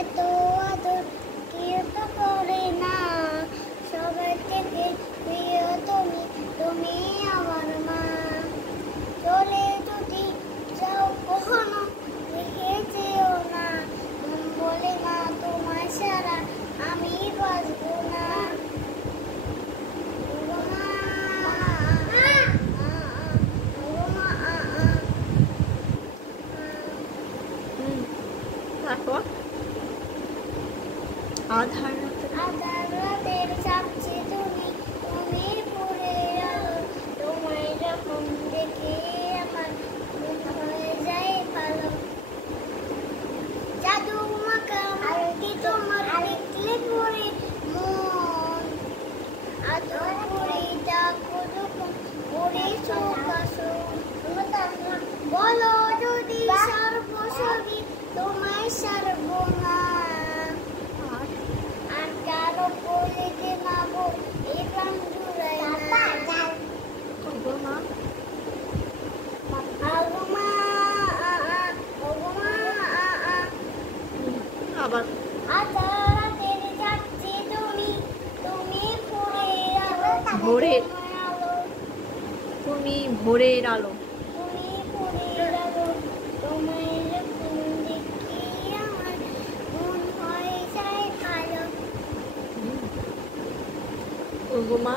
এত আদর কেউ তো করে না, সবার থেকে প্রিয় তুমি, তুমি আমার মা। চলে যদি যাও কখনো রেখে যেও না, মন বলে না তোমার ছাড়া আমি বাঁচবো না। তারপর আধার রাতের চাচ্ছি তুমি, তুমি পড়ে আলো, তোমায় যখন দেখে আমার মন হয়ে যায় ভালো। জাদু মাখা মুখটি তোমার দেখলে পড়ে মন, আদর করে ডাকো যখন পড়ে চোখ আসো। বলো যদি সর্বসবই তোমায় সারবো না, আর কারো বলে যে মাগো এই প্রাণ জুড়ায় না। আগো মা, আগো মা, আবার রাতের যাচ্ছি তুমি, তুমি ভোরের আলো, ভোরের আলো, তুমি ভোরের আলো। তুমি ভোরের আলো, তোমায় যখন দেখি আমার মন হয়ে যায় ভালো। ওগো মা।